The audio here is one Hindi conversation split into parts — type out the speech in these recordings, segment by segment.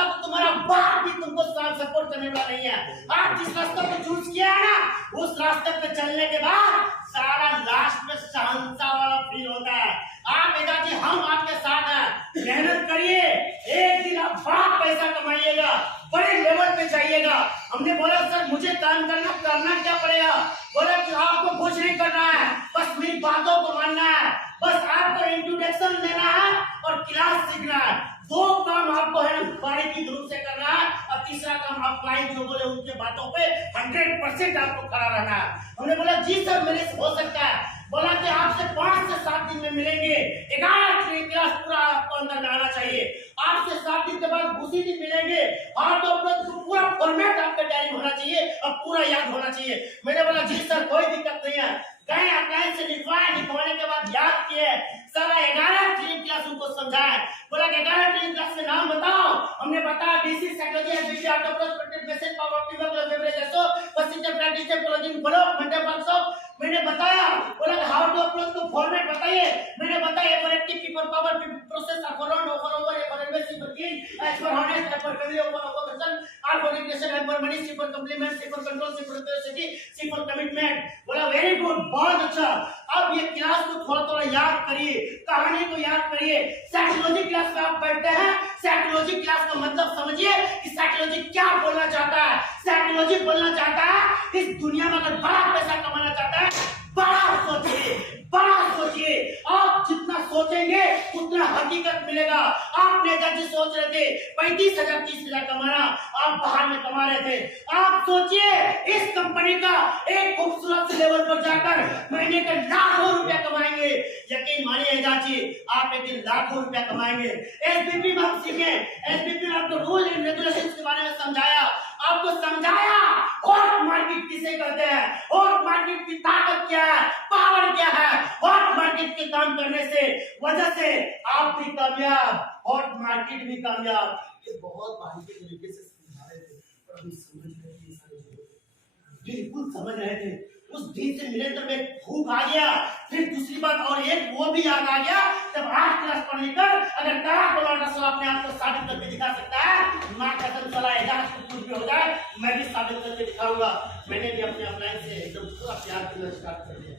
रास्ता तो तुम्हारा बाप भी तुमको सपोर्ट करने वाला नहीं है। आप जिस रास्ते पे चूज किया है ना, उस रास्ते पे चलने के बाद सारा लास्ट में शहंशाह वाला फील होता है। आप एजाज जी, हम आपके साथ हैं, मेहनत करिए, एक दिन आप बहुत पैसा कमाइएगा, बड़े लेवल पे जाइएगा। हमने बोला सर मुझे काम करना क्या पड़ेगा? बोला कि आपको कुछ नहीं करना है, बस मेरी बातों को मानना है, बस आपको इंट्रोडक्शन देना है और क्लास सीखना है। दो काम आपको है ना बारीकी रूप से करना है, और तीसरा काम आप क्लाइंट जो बोले उनके बातों पे 100% आपको खड़ा रहना है। हमने बोला जी सर मेरे से हो सकता है। बोला कि आपसे 5 से 7 दिन में मिलेंगे, 11 क्लास पूरा आपको अंदर में आना चाहिए। 8 से 7 दिन के बाद उसी दिन मिलेंगे, हार्ड अपलोड पूरा फॉर्मेट आपका डायरी होना चाहिए और पूरा याद होना चाहिए। मैंने बोला जी सर कोई दिक्कत नहीं है। गए अप्लाई से लिखवाने के बाद याद किए, सारा 11 ट्रेनिंग क्लास उनको समझाया। बोला 11 ट्रेनिंग क्लास के नाम बताओ। हमने बताया बेसिक साइकोलॉजी, एबिलिटी, ऑटोप्रोस्पेक्टिव, बेसिक पावर, ऑप्टिमल बेवरेज, एसो पॉजिटिव प्रैक्टिस, कोलॉजिन ब्लॉक, मेंटल वर्कशॉप मैंने बताया। बोला हाउ टू अप्रोच को फॉर्मेट बताइए। मैंने बताया एफर्टिव people power process around over investing for एक्सपर हॉनेस्ट एक्सपर family over person are for relation and for money simple compliment simple control simple curiosity simple commitment. बोला वेरी गुड, बहुत अच्छा। अब ये क्लास को थोड़ा याद करिए, कहानी को याद करिए। साइकोलॉजी क्लास में आप बैठते हैं, साइकोलॉजी क्लास का मतलब समझिए कि साइकोलॉजी क्या बोलना चाहता है। साइकोलॉजी बोलना चाहता है इस दुनिया में अगर बड़ा पैसा कमाना चाहता है, बड़ा सोचिए, बड़ा सोचिए। आप जितना सोचेंगे उतना हकीकत मिलेगा। आपने जैसे सोच रहे थे 35,000 30,000 कमाना, आप बाहर में कमा रहे थे। आप सोचिए इस कंपनी का एक खूबसूरत लेवल पर जाकर महीने के लाखों रुपया कमाएंगे। यकीन मानिए एजाज जी, आप एक दिन लाखों रुपया कमाएंगे। एसबीपी में हम सीखे, एसबीपी में आपको रूल एंड रेगुलेशंस के बारे में समझाया, आपको समझाया हॉट मार्केट किसे कहते हैं, हॉट मार्केट की ताकत क्या है, पावर क्या है। हॉट मार्केट के काम करने से वजह से आप भी कामयाब, हॉट मार्केट भी कामयाब। ये बहुत बारीकी तरीके से समझा रहे थे और हम समझ रहे थे, सारी बिल्कुल समझ रहे थे। उस दिन से मेरे अंदर में भूख आ गया। फिर दूसरी बात और एक वो भी याद आ गया, जब 8 क्लास पढ़ने कर अगर तारा कोलाटा साला अपने आप को साबित करके दिखा सकता है, मां कसम साला एजाज कुछ भी हो जाए मैं भी साबित करके दिखाऊंगा। मैंने भी अपने अपलाइन से एकदम पूरा प्यार करना स्टार्ट कर दिया।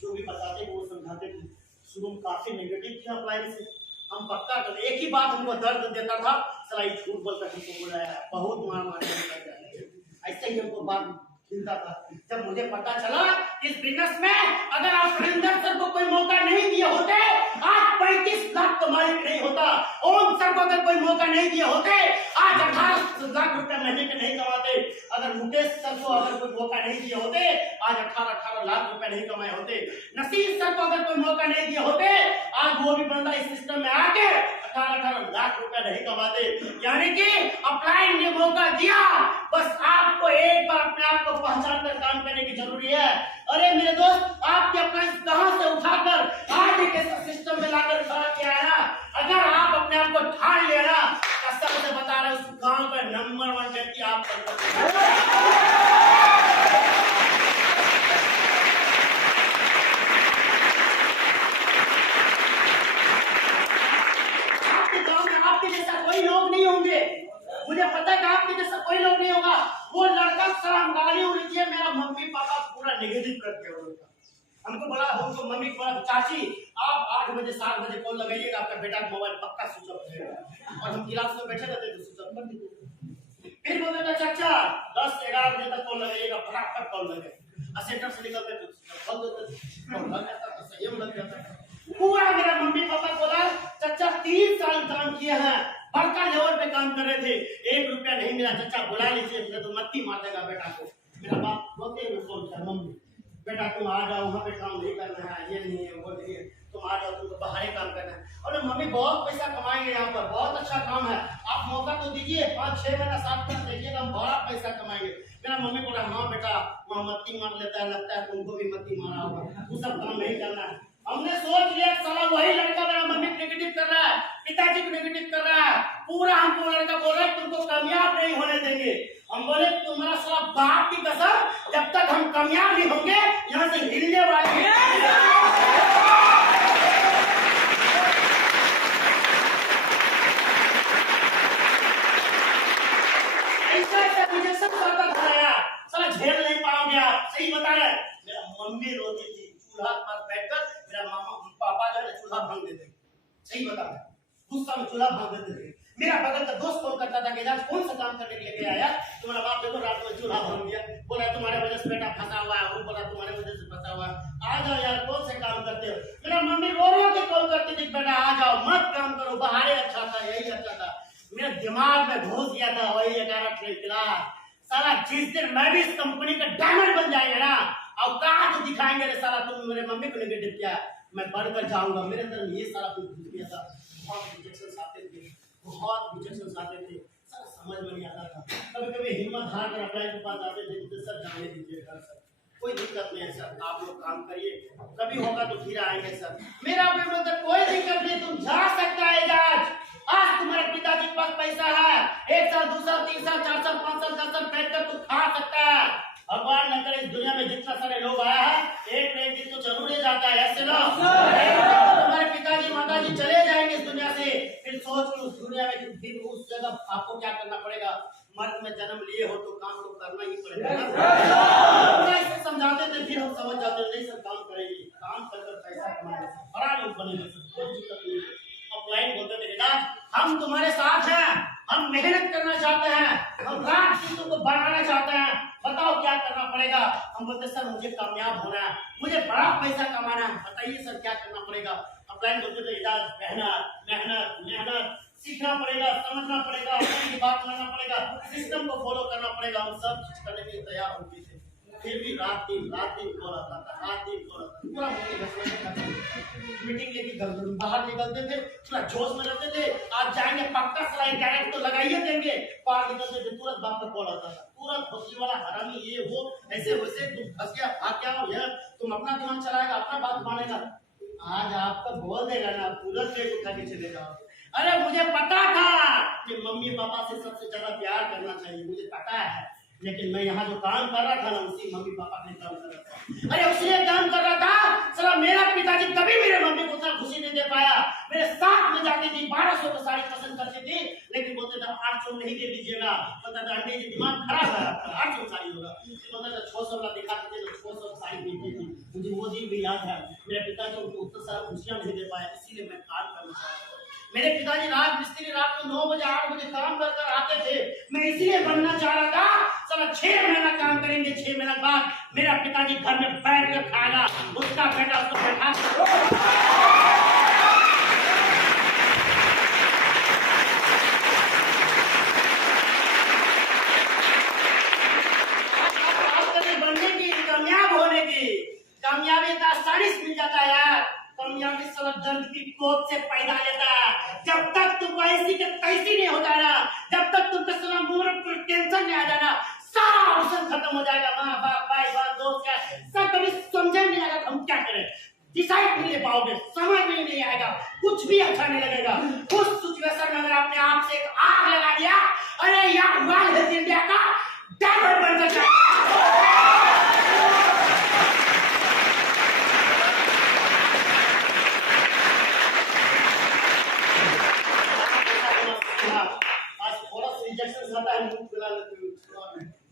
जो भी बताते वो समझाते थे। शुरू में काफी नेगेटिव थी अपलाइन से, हम पक्का कर एक ही बात हमको दर्द देता था, साला ये झूठ बोलकर हमको बुलाया, बहुत मार मार कर ऐसे ही हमको बात खिलता था। जब मुझे पता चला इस बिजनेस में अगर आप सुरेंद्र सर को कोई मौका नहीं दिए होते, आज 35 लाख का मालिक नहीं होता। ओम सर को अगर कोई मौका नहीं दिए होते, आज 18 लाख रुपए महीने के नहीं कमाते। अगर मुकेश सर को अगर कोई मौका नहीं दिए होते, आज 18 लाख रुपए नहीं कमाए होते। नसीर सर को अगर कोई मौका नहीं दिए होते, आज वो भी बंदा इस सिस्टम में आके 18 लाख रुपए नहीं कमाते। यानी कि अपलाइन ने मौका दिया, बस आपको एक बार अपने आप को पहचान कर काम करने की जरूरी है। अरे मेरे दोस्त, आपके अपलाइन कहां से उठाकर आज एक ऐसा सिस्टम में लाकर खड़ा किया है ना, अगर आप अपने आप को ठान लेना, कसम से बता रहे उस गांव का नंबर 1 व्यक्ति आप बन सकते हैं। मुझे पता है कि आपके जैसा कोई लोग नहीं होगा। वो लड़का सलाम गाली होनी चाहिए, मेरा मम्मी पापा पूरा नेगेटिव करके होगा। हमको बोला, हमको मम्मी को बोला चाची आप 8 बजे 7 बजे कॉल लगाइएगा, आपका बेटा का मोबाइल पक्का स्विच ऑफ रहेगा। और हम क्लास में बैठे रहते थे, स्विच ऑफ कर देते। फिर बोलते थे चाचा 10-11 बजे तक कॉल लगाइएगा, फटाफट कॉल लगे। सेंटर से निकलते थे कॉल देते, सही लग जाता। पूरा मेरा मम्मी पापा बोला चाचा 3 साल काम किए हैं, बड़का लेवल पे काम कर रहे थे, 1 रुपया नहीं मिला। चाचा बुला लीजिए, मैं तो मत्ती मार देगा बेटा को। मेरा बाप बोलते हैं बोलता मम्मी बेटा तुम आ जाओ, वहाँ पे काम नहीं करना है, ये नहीं है वो नहीं है, तुम आ जाओ, तुमको बाहर काम करना है। और मम्मी बहुत पैसा कमाएंगे यहाँ पर, बहुत अच्छा काम है, आप मौका तो दीजिए, 5-6 महीना 7 महीना देखिएगा, हम बड़ा पैसा कमाएंगे। मेरा मम्मी बोला हाँ बेटा वहाँ मत्ती मार लेता है, लगता है तुमको भी मत्ती मारा होगा, वो सब काम नहीं करना है। हमने सोच लिया साला वही लड़का मेरा मम्मी को नेगेटिव कर रहा है, पिताजी को नेगेटिव कर रहा है, पूरा हमको लड़का बोल रहा है तुमको कामयाब नहीं होने देंगे। हम बोले तुम्हारा साला बाप की कसम, जब तक हम कामयाब नहीं होंगे यहाँ से हिलने वाले सही बता, गुस्सा में चूल्हा भाग देते थे। मेरा बगल का दोस्त फोन करता था कि आज कौन सा काम करने के लिए गया यार, तुम्हारा बाप देखो रात में चूल्हा भाग दिया, बोला तुम्हारे वजह से बेटा फंसा हुआ है, वो बोला तुम्हारे वजह से फंसा हुआ है, आ जाओ यार कौन से काम करते हो। मेरा मम्मी रो रो के कॉल करती थी बेटा आ जाओ मत काम करो, बाहर अच्छा था, यही अच्छा था। मेरे दिमाग में घुस गया था वही 11 ट्रेन क्लास। साला जिस दिन मैं भी इस कंपनी का डायमंड बन जाएगा ना, औकात तो दिखाएंगे रे साला, तुम मेरे मम्मी को नेगेटिव किया, मैं बढ़कर जाऊंगा। मेरे अंदर ये सारा कुछ घुस गया था। बहुत रिजेक्शन आते थे, बहुत रिजेक्शन आते थे, सर समझ में नहीं आता था। कभी कभी हिम्मत हार कर अप्लाई के पास जाते थे तो सर जाने दीजिए सर, कोई दिक्कत नहीं है सर, आप लोग काम करिए, कभी होगा तो फिर आएंगे सर। मेरा भी बोलता कोई दिक्कत नहीं, तुम जा सकता है इजाज, आज तुम्हारे पिताजी के पास पैसा है, 1 साल 2 साल 3 साल 4 साल 5 साल 10 साल बैठ कर तू खा सकता है। भगवान न करे इस दुनिया में जितना सारे लोग आया है, एक न एक दिन तो जरूर ही जाता है, ऐसे ना तुम्हारे पिताजी माताजी चले जाएंगे इस दुनिया से, फिर सोच लो उस दुनिया में फिर उस जगह आपको क्या करना पड़ेगा। मर्द में जन्म लिए हो तो काम तो करना ही पड़ेगा। ऐसे समझाते थे, फिर हम समझ जाते नहीं सर काम करेंगे, काम कर पैसा कमाएंगे, बड़ा लोग बनेंगे, कोई दिक्कत नहीं। ऑफलाइन बोलते थे बेटा हम तुम्हारे साथ हैं, हम मेहनत करना चाहते हैं, हम रात चीजों को बढ़ाना चाहते हैं, बताओ क्या करना पड़ेगा। हम बोलते सर मुझे कामयाब होना है, मुझे बड़ा पैसा कमाना है, बताइए सर क्या करना पड़ेगा। ऑफलाइन बोलते थे इजाज मेहनत मेहनत मेहनत, सीखना पड़ेगा, समझना पड़ेगा, अपनी बात मानना पड़ेगा, सिस्टम को फॉलो करना पड़ेगा। हम सब चीज करने के लिए तैयार होते थे, फिर भी रात दिन हो रहा था, रात दिन हो रहा था, पूरा मीटिंग लेके बाहर निकलते थे, पूरा जोश में रहते थे, आज जाएंगे पक्का सलाई डायरेक्ट तो लगाइए देंगे, बाहर निकलते थे तुरंत बाप का कॉल आता था, तुरंत फौजी वाला हरामी ये वो ऐसे वैसे, तुम फंस गया भाग क्या हो यार, तुम अपना दिमाग चलाएगा, अपना बात मानेगा, आज आपका बोल देगा ना तुरंत प्लेट उठा के चले जाओ। अरे मुझे पता था कि मम्मी पापा से सबसे ज्यादा प्यार करना चाहिए, मुझे पता है, लेकिन मैं यहाँ जो काम कर रहा था ना उसी मम्मी पापा ने काम कर रहा था। अरे उसने काम कर रहा था साला, मेरा पिताजी कभी मेरे मम्मी को उतना खुशी नहीं दे पाया। मेरे साथ में जाती थी, 1200 का साड़ी पसंद करती थी, लेकिन बोलते थे 800 नहीं दे दीजिएगा, बोलता था अंडे जी दिमाग खराब है आपका, 800 साड़ी होगा, बोलता था 600 वाला दिखाते थे तो 600 साड़ी देती थी। मुझे वो दिन भी याद है, मेरे पिताजी को उतना सारा खुशियां नहीं दे पाया, इसीलिए मैं काम करना चाहता था। मेरे पिताजी रात मिस्त्री रात को 9 बजे 8 बजे काम कर कर आते थे, मैं इसीलिए बनना चाह रहा था। साला 6 महीना काम करेंगे, 6 महीना बाद मेरा पिताजी घर में बैठ कर खाएगा, उसका बेटा उसको बैठा। बनने की, कामयाब होने की, कामयाबी इतना आसानी से मिल जाता है यार, कामयाबी साला दर्द की कोख से पैदा लेता है। जब तक तुम ऐसी के तैसी नहीं होता ना, जब तक तुमको साला मुंह पर टेंशन नहीं आ जाना, सारा ऑप्शन खत्म हो जाएगा। माँ बाप भाई बाप दोस्त का सब कभी समझ नहीं आएगा हम क्या करें, डिसाइड नहीं ले पाओगे, समझ में नहीं आएगा, कुछ भी अच्छा नहीं लगेगा। उस सिचुएशन में अगर आपने आप से एक आग लगा दिया, अरे यार वर्ल्ड हेल्थ इंडिया का डायमंड बन सकता है।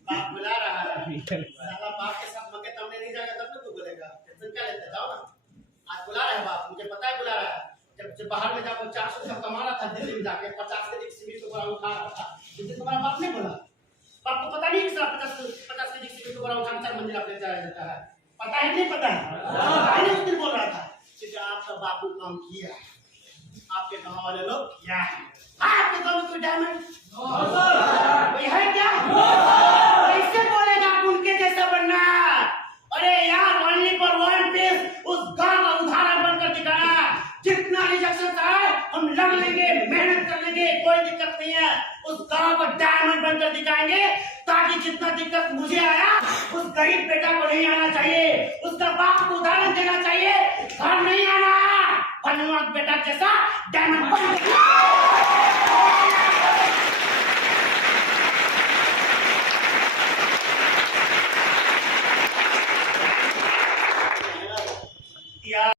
बाप बुला रहा है, साला बाप के साथ मगे तमने नहीं जाएगा तब तो बोलेगा, टेंशन क्या लेते, जाओ ना, आज बुला रहा है बाप, मुझे पता है बुला रहा है। जब बाहर में जाकर 400 का कमा रहा था, दिल्ली में जाके 50 के सीमेंट को बड़ा उठा रहा था, जिससे तुम्हारा बाप नहीं बोला, बाप को पता नहीं कि 50 के सीमेंट को बड़ा उठा 4 मंजिल आप ले जाया जाता है, पता है नहीं पता है, उस दिन बोल रहा था कि आपका बापू काम किया, आपके गाँव वाले लोग क्या है, आपके गाँव में कोई डायमंड कोई है क्या, कैसे बोलेगा आप उनके जैसा बनना। अरे यार ओनली फॉर वन पीस उस गांव का उदाहरण बनकर दिखाना, जितना रिजेक्शन आए हम लड़ लेंगे, मेहनत कर लेंगे, कोई दिक्कत नहीं है, उस गांव का डायमंड बनकर दिखाएंगे, ताकि जितना दिक्कत मुझे आया उस गरीब बेटा को नहीं आना चाहिए, उसका बाप को उदाहरण देना चाहिए, घर नहीं आना, धन्यवाद बेटा जैसा डायमंड